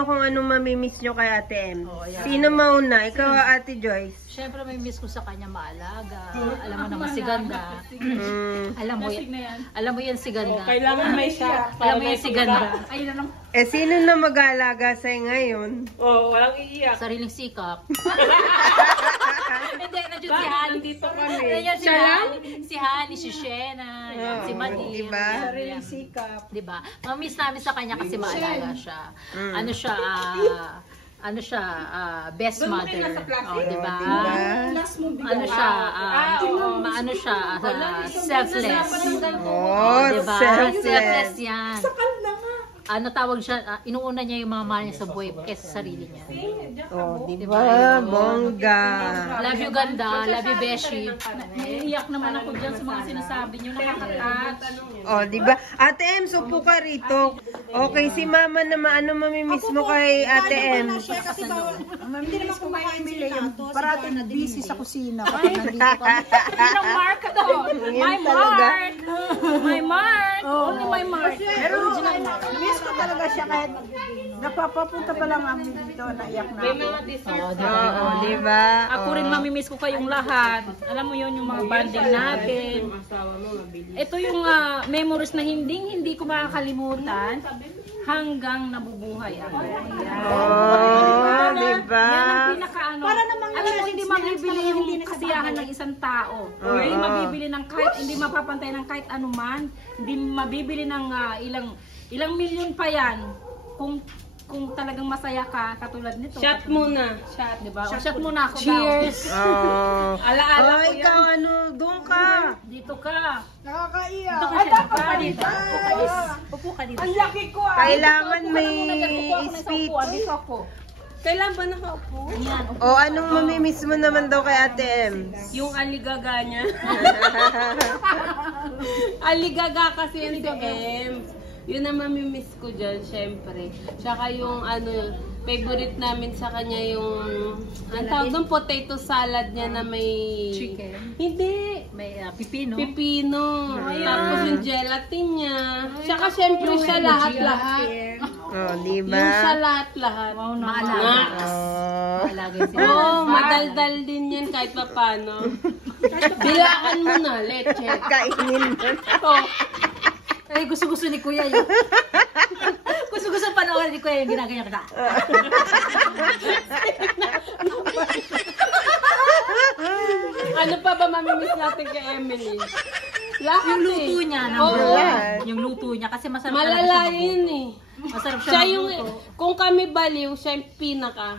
nyo kung anong mamimiss nyo kay Ate M. Oh, yeah. Sino mauna? Ikaw o Ate Joyce? Siyempre may miss ko sa kanya maalaga. Alam mo naman si Ganda. Alam mo yan si Ganda. Kailangan may siya. Alam mo yan si Ganda. Ayun na lang. Eh, sino na mag-aalaga sa'yo ngayon? Walang iiyak. Sariling sikap. Hindi, nandiyan si Han. Dito kami. Nandiyan si Han. Si Han, si Shena, si Madim. Diba? Sariling sikap. Diba? Mamiss namin sa kanya kasi maalaga siya. Ano siya, best mother. Oh, diba? Ano siya, selfless. Oh, Diba? selfless. Selfless yan. Ano tawag siya, inuuna niya yung mga mahal niya sa buhay kaysa sa sarili niya. Oh, diba? Bongga. Love you, Ganda. Love you, Beshi. Naiiyak naman ako dyan sa mga sinasabi niyo, nakakatat. Oh, diba? Ate M, supo ka rito. Okay, si Mama naman, ano mamimiss mo kay Ate M? Kasi hindi naman ko makaimili yung parating busy sa kusina kapag nandito kami. Ilang mark ka doon? My mark! My mark! Only my mark. Pero miss ko talaga siya kahit napapapunta pa lang kami dito, naiyak na ako. Oo, diba? Ako rin mamimiss ko kayong lahat. Alam mo yun, yung mga banding natin. Ito yung memories na hindi ko makakalimutan hanggang nabubuhay ako. Oh, diba? Yan ang pinakaano. Alam mo, hindi mabibili yung kasiyahan ng isang tao. Hindi mabibili ng kahit, hindi mapapantay ng kahit anuman. Hindi mabibili ng ilang milyon pa yan. Kung talagang masaya ka, katulad nito. Shot muna. Shot. Diba? O, shot muna ako. Cheers! Oh. Alaala ko Ikaw, yan. ano, doon ka. Dito ka. Nakakaiyak. Upo ka dito. Upo ka dito. Ang laki ko Kailangan may speech. Dito ako. Kailan ba nakaupo? Yan. O, anong mamimiss mo naman daw kay Ate M? Yung aligaga niya. Aligaga kasi yan si M. Yun ang mamimiss ko dyan, syempre. Tsaka yung favorite namin sa kanya yung, ang tawag doon, potato salad niya na may... Chicken. Hindi. May pipino. Pipino. Tapos yung gelatin niya. Tsaka syempre siya lahat-lahat. Oh, diba? Yung siya lahat-lahat. Maalaga. Oh. Maalaga sila. Oo, madaldal din yan kahit pa paano. Bilaan mo na, leche. Kainin mo. Oh. Ay, gusto-gusto ni Kuya yun. Gusto-gusto panoorin ni Kuya yung ginaganya ka na. Ano pa ba mamimiss natin kay Emily? Lahat Yung luto niya, number Oo. one. Yung luto niya, kasi masarap talaga Malala siya yun eh. Masarap siya Siya yung, magluto. kung kami baliw, siya yung pinaka.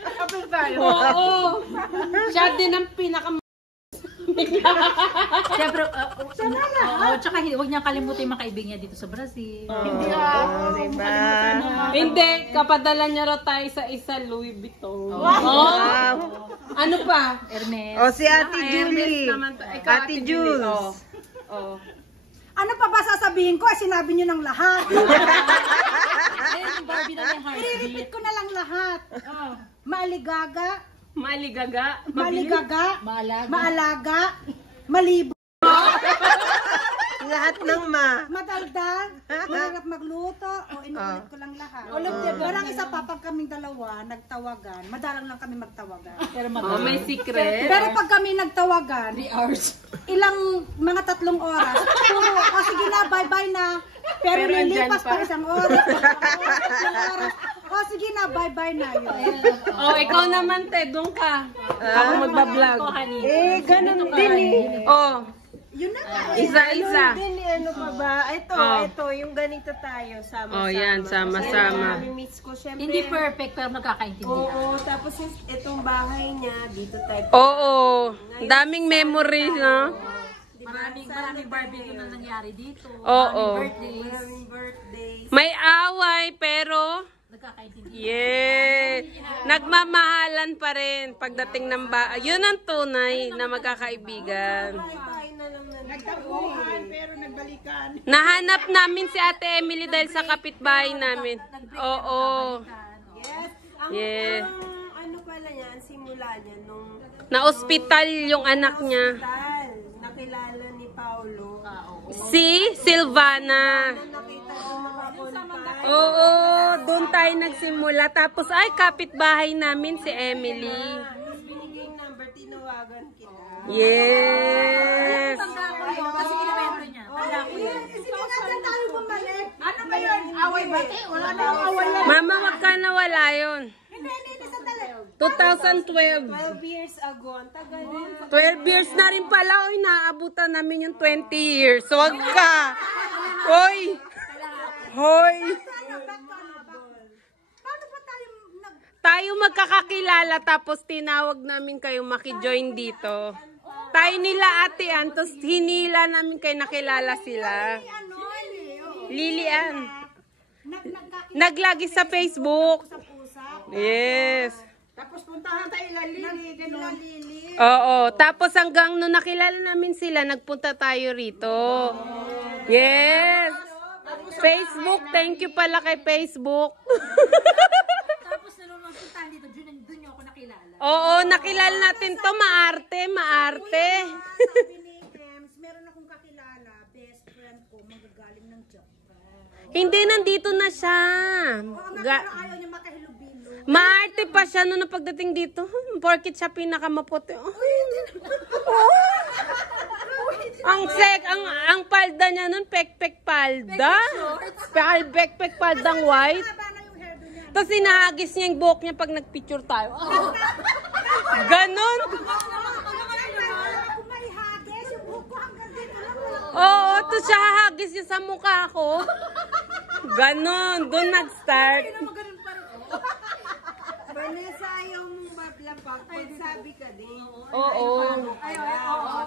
Kapit tayo. Oo. Siya din ang pinaka. Siyempre, tsaka huwag niya kalimutan yung mga kaibigan niya dito sa Brazil. Diba? Hindi, kapadala niya raw tayo sa isa Louis Vuitton. Wow. Ano pa? Hermes. O, si Ate Hermes Julie. naman to. Ikaw, Ate Jules. Oh. Ano pa ba sasabihin ko? Sinabi niyo ng lahat. Ayun, yung Barbie na yung heartbeat. I-repeat ko na lang lahat. Maaligaga, Maligaga. maligaga, Maalaga. maalaga, malibo, Lahat ng madaldal, mahirap magluto, o inuulit ko lang lahat. Parang isa pa, pag kaming dalawa, nagtawagan, madalang lang kami magtawagan. Pero Oh, may secret. Pero pag kami nagtawagan, 3 hours. ilang mga 3 oras, puro, sige na, bye-bye na. Pero lilipas pa 1 oras, 3 oras. Sige na, bye-bye na yun. Oh, ikaw naman, te, doon ka. Ako magbablog. Eh, ganun din eh. Oh, Yun na nga. isa-isa. Ganun din eh, ano pa ba? Ito, yung ganito tayo, sama-sama. Oh, yan, sama-sama. Mamimiss ko, syempre. Hindi perfect, pero nagkakaintindihan. Oo, tapos itong bahay niya, dito tayo. Oo, daming memories, no? Maraming barbecue na nangyari dito. Oo. Maraming birthdays. May away, pero... Nagkakaintindihan. Yeah. Nagmamahalan pa rin pagdating ng yun ang tunay na magkakaibigan. Bahay na lang na Nagtaguhan, pero nagbalikan. Nahanap namin si Ate Emily dahil sa kapitbahay namin. Oo. Yes. Yeah. Ang ano pala niya, ang simula niya nung Na-ospital yung anak niya. hospital, nakilala ni Paulo. Si Silvana. Nakita yung mga kontak. Oo, doon doon tayo nagsimula. Tapos, ay, kapitbahay namin si Emily. Binigay yung number, tinawagan kita. Yes! Kasi kinabento niya. Tanda ko yun. Sige nga, dyan tayo bumalik. Ano ba yun? Away ba? Wala na yung away yan. Mama, wag ka na wala yun. Hindi, sandali. 2012. 12 years ago, ang tagal din. 12 years na rin pala. Oy, naabutan namin yung 20 years. So, wag ka. Hoy! Hoy! Paano ba tayo Tayo magkakakilala tapos tinawag namin kayo makijoin dito. Tayo nila Ate Ann, tapos hinila namin kayo nakilala sila. Lilian. Naglagi sa Facebook. Yes. Tapos puntahan tayo Lili, ganun. Oo. Tapos hanggang nung nakilala namin sila, nagpunta tayo rito. Yes. Facebook. Thank you pala kay Facebook. Tapos nung puntahan dito, doon niyo ako nakilala. Oo, nakilala natin to. Maarte, maarte. sabi ni Ems, meron akong kakilala, best friend ko, magagaling ng Japan. Hindi, nandito na siya. Pero ayaw niya makahilubilo. Maarte pa siya nung pagdating dito. Porkit siya pinakamaputi. Ang palda niya nun, pek-pek palda. Pek-pek paldang white. Tapos sinahagis niya yung buhok niya pag nagpicture tayo. Ganon. Kung may hagis, yung buhok ko hanggang dito lang. Oo, tapos siya hahagis niya sa mukha ko. Ganon, doon nag-start. Vanessa, ayaw mong maglapag. Pagsabi ka din. Oo.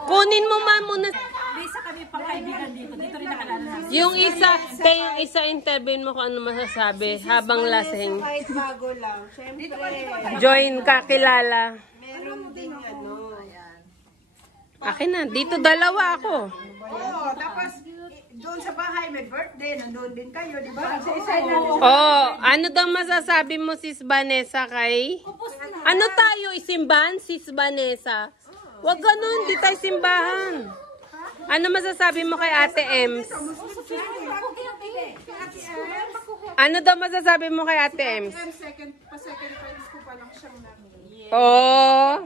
Kunin mo man muna. May isa kami pang kaibigan dito. Dito rin nakalala namin. Yung isa interview mo kung ano masasabi habang lasing. Kahit bago lang. Siyempre, Join kakilala. meron ding ano. Akin na, dito dalawa ako. Oo, tapos doon sa bahay may birthday, nandun din kayo, di ba? Isa-isa na. Oh, ano daw masasabi mo sis Vanessa kay? Ano tayo, isimbahan sis Vanessa? Wag ganun, di tayo simbahan. Ano masasabi mo kay Ate Ems? Ano daw masasabi mo kay Ate Ems? Second friends ko pa lang siyang namin. Oh,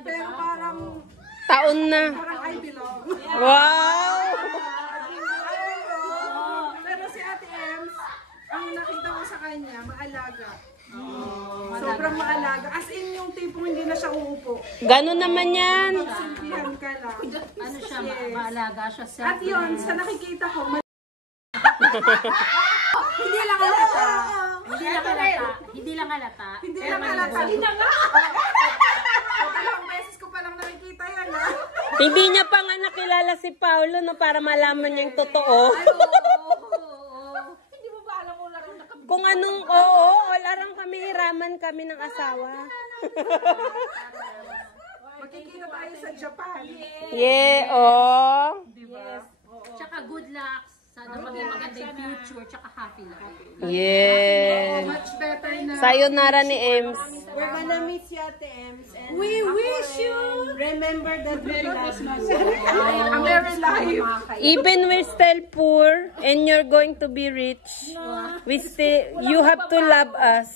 Pero parang taon na. I belong. Wow! Pero si Ate Ems, ang nakita ko sa kanya, maalaga. Sobrang maalaga. As in yung tipong hindi na siya uupo. Ganun naman yan. Silbihan ka lang. Ano siya, maalaga siya sa... At yun, sa nakikita ko, Hindi lang halata. Hindi lang halata. Hindi lang halata. hindi lang halata. Hindi na nga. Dalawang beses ko palang nakikita yan. Ha? Hindi niya pa nga nakilala si Paulo no, para malaman niya yung totoo. Hindi mo ba alam mo laro na kami? Kung anong, oo, larang kami, hiraman kami ng asawa. Magkikita tayo sa Japan. Yeah, oh. Tsaka good luck. Sana maging maganda yung future. Tsaka happy life. Yeah. Much better na. Sayonara ni Ems. We're gonna miss you, Ate Ems. And We wish you. remember that we love you. A merry life. Even we're still poor and you're going to be rich, you have to love us.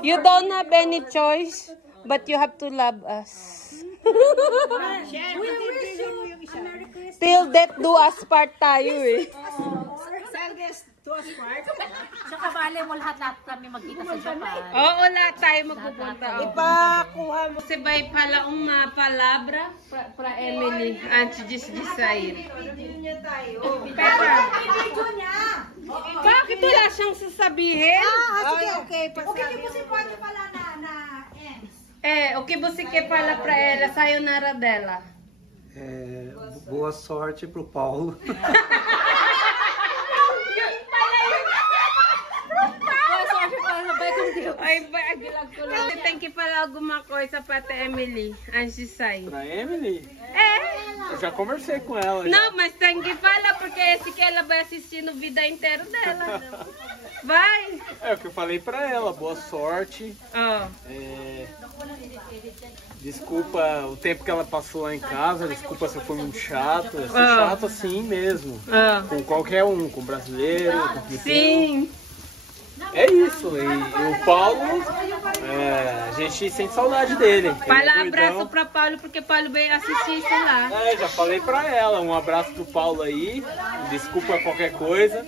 You don't have any choice, but you have to love us. We wish you. Merry Christmas. Till death do us part tayo eh. Selges to us part. Tsaka bale mo lahat kami magkita sa Japan. Oo, lahat tayo magpupunta. Ipakuha mo. Si Bay pala uma palabra pra Emily antes de sair. Hindi niya tayo. Video niya. Bakit wala siyang sasabihin? Sige. Okay, Okay, po si Pati pala na Ems. O que você quer falar pra ela? Sayonara dela. Boa sorte pro Paulo. Ay, thank you pala alguma coisa pra tia Emily antes de sair. Pra Emily? É. Eu já conversei com ela. já. Não, mas tem que falar porque esse que ela vai assistindo a vida inteira dela. Vai. É o que eu falei pra ela. Boa sorte. Ó. Desculpa o tempo que ela passou lá em casa, desculpa se eu fui muito chato. Eu sou chato assim mesmo. Com qualquer um, com brasileiro, com filipino. Sim. É isso, e o Paulo, a gente sente saudade dele. Fala Ele é abraço doidão. pra Paulo, porque Paulo veio assistir, sei lá. Já falei pra ela, um abraço pro Paulo aí, desculpa qualquer coisa.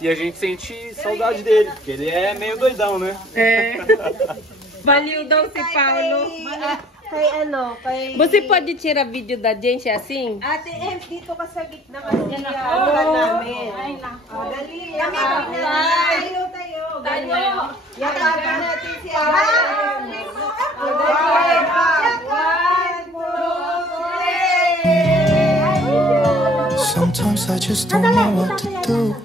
E a gente sente saudade dele, porque ele é meio doidão, né? Valeu, Doce Paulo. Kay Você pode tirar vídeo da gente assim? Ate Ems, dito ka sa gitna kasi namin. Ay, nako. Dali. Tayo. Yakapan natin si Ate. Sometimes I just don't know what to do.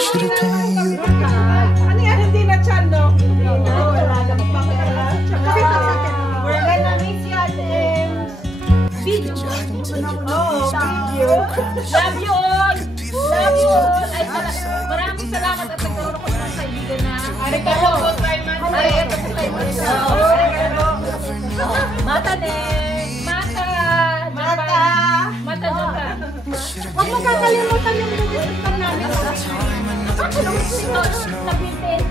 Should have been you. Ano yan? Hindi na chan, no? Wala na magpapakialam. We're gonna miss you, Ate Ems. Love you all! Love you all! Ay, maraming salamat at nagkaroon ako ng kaibigan na Arigato po tayo, Arigato po tayo. Mata din! Mata Japan! Huwag mo kakalimutan yung register namin. Sa Philippines!